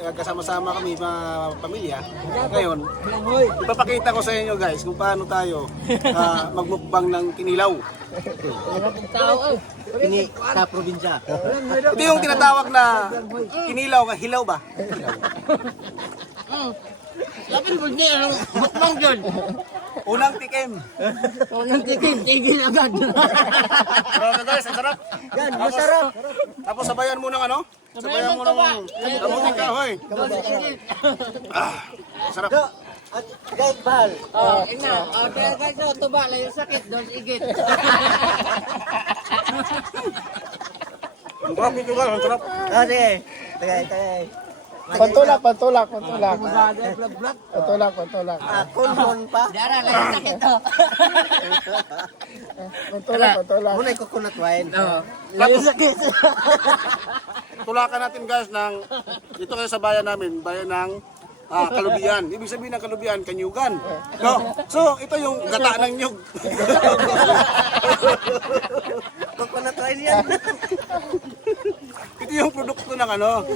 Kasama-sama kami mga pamilya. Ngayon, ipapakita ko sa inyo guys kung paano tayo magmukbang ng kinilaw. Ini sa probinsya. Ito yung tinatawag na kinilaw, hilaw ba? Lapin mo niya, anong mukbang yun? Unang tikim. Unang tikim, tigil agad. Grabe guys, ang sarap. Yan, masarap. Tapos sabayan mo ng ano? Sabayan mo ng kamuting kahoy. Sarap. At guys, Bal. Ina. Kaya guys, tuba lang yung sakit, doon igit. Ang sarap nito guys, ang sarap. Sige. Tagay. Pantulak. Vlog. Pantulak. Kunhon pa. Dara lang yung sakit to. Pantulak. Muna yung coconut wine. Tapos, tulakan natin guys ng, dito kayo sa bayan namin, bayan ng kalubian. Ibig sabihin ng kalubian, kanyugan. No? So, ito yung gata ng nyug. Coconut wine yan. Ito yung produkto ng ano,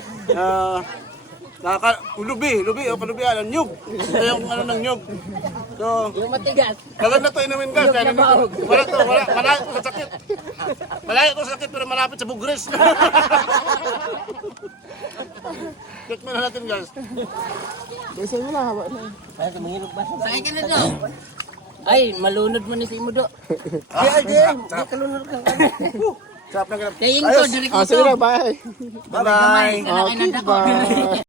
lubi o kalubian, ang nyug. Ito yung ano ng nyug. So, Yung matigas. maganda to inumin guys. Dahil malayo to sa sakit. Malayo to sa sakit pero malapit sa bugres. Tikman na natin guys. Bisa mo lang haba na. Ay, tumingin ba? Saan ka na to? Ay, malunod mo ni si Imudo. Di kalunod ka. Sarap na ganap. Tingin ko, diri ko Sige na, bye. Bye-bye. Okay, bye.